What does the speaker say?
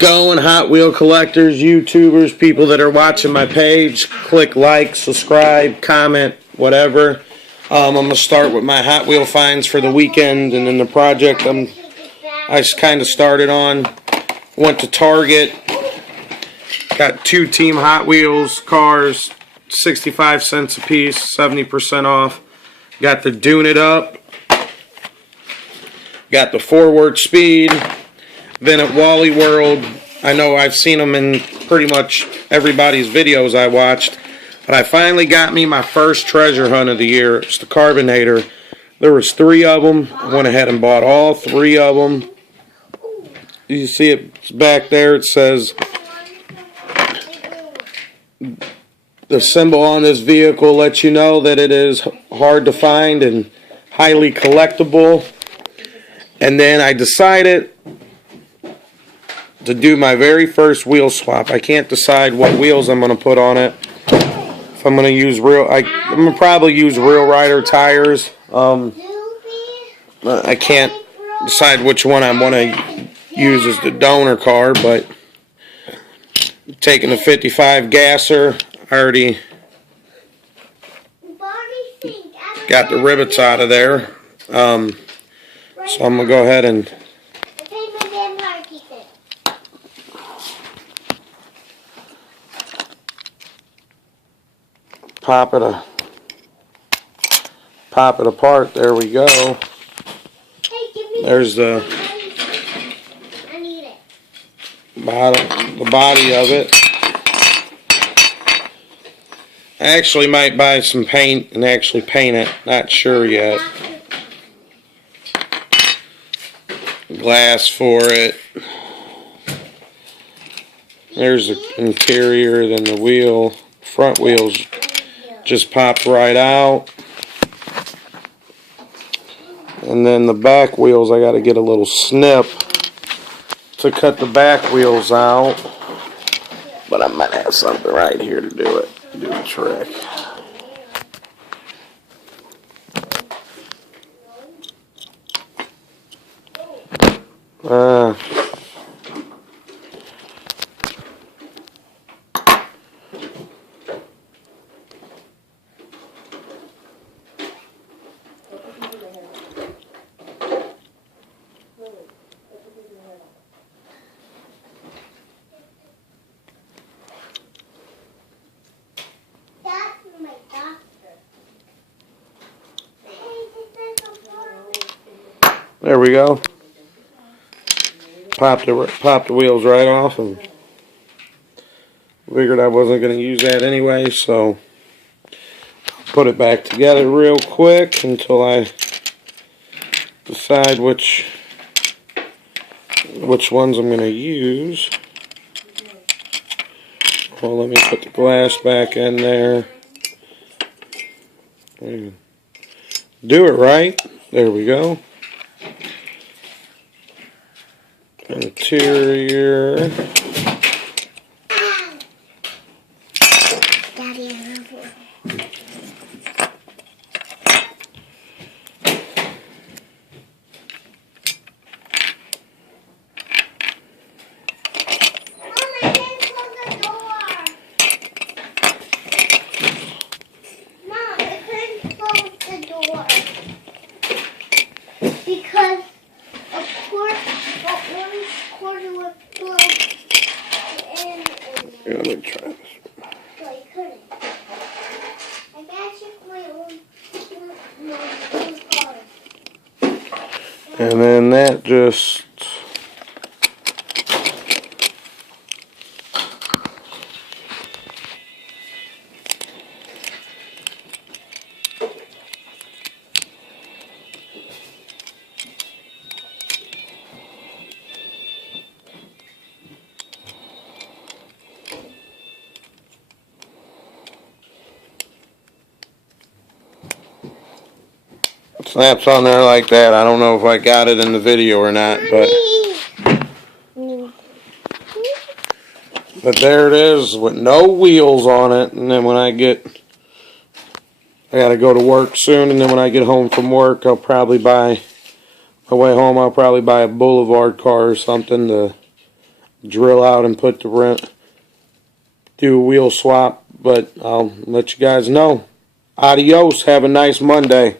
going, Hot Wheel collectors, YouTubers, people that are watching my page? Click like, subscribe, comment, whatever. I'm going to start with my Hot Wheel finds for the weekend, and then the project I kind of started on. Went to Target, got 2 Team Hot Wheels cars, 65 cents a piece, 70% off. Got the Dune It Up, got the Forward Speed. Then at Wally World, I know I've seen them in pretty much everybody's videos I watched, but I finally got me my first treasure hunt of the year. It's the Carbonator. There was 3 of them. I went ahead and bought all 3 of them. You see it back there. It says the symbol on this vehicle lets you know that it is hard to find and highly collectible. And then I decided to do my very first wheel swap. I can't decide what wheels I'm going to put on it. If I'm going to use I'm going to probably use Real Rider tires. I can't decide which one I want to use as the donor car, but taking the 55 gasser, I already got the rivets out of there. So I'm going to go ahead and pop it apart. There we go. There's the body of it. I actually might buy some paint and actually paint it. Not sure yet. Glass for it. There's the interior, then the wheel. Front wheels just popped right out. And then the back wheels, I got to get a little snip to cut the back wheels out. But I might have something right here to do it. Do the trick. There we go. Popped the wheels right off, and figured I wasn't going to use that anyway, so put it back together real quick until I decide which ones I'm going to use. Well, let me put the glass back in there. Do it right. There we go. Interior. Let me try this. And then that just snaps on there like that. I don't know if I got it in the video or not, but there it is with no wheels on it. And then when I gotta go to work soon, and then when I get home from work, I'll probably buy, on my way home, I'll probably buy a Boulevard car or something to drill out and put the rim, do a wheel swap, but I'll let you guys know. Adios. Have a nice Monday.